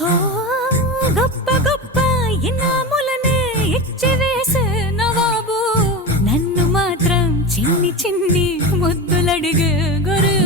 ఓ, గొప్ప గొప్ప ఇనాములనే ఇచ్చి వేసే నవాబు నన్ను మాత్రం చిన్ని చిన్ని ముద్దులడిగే గురు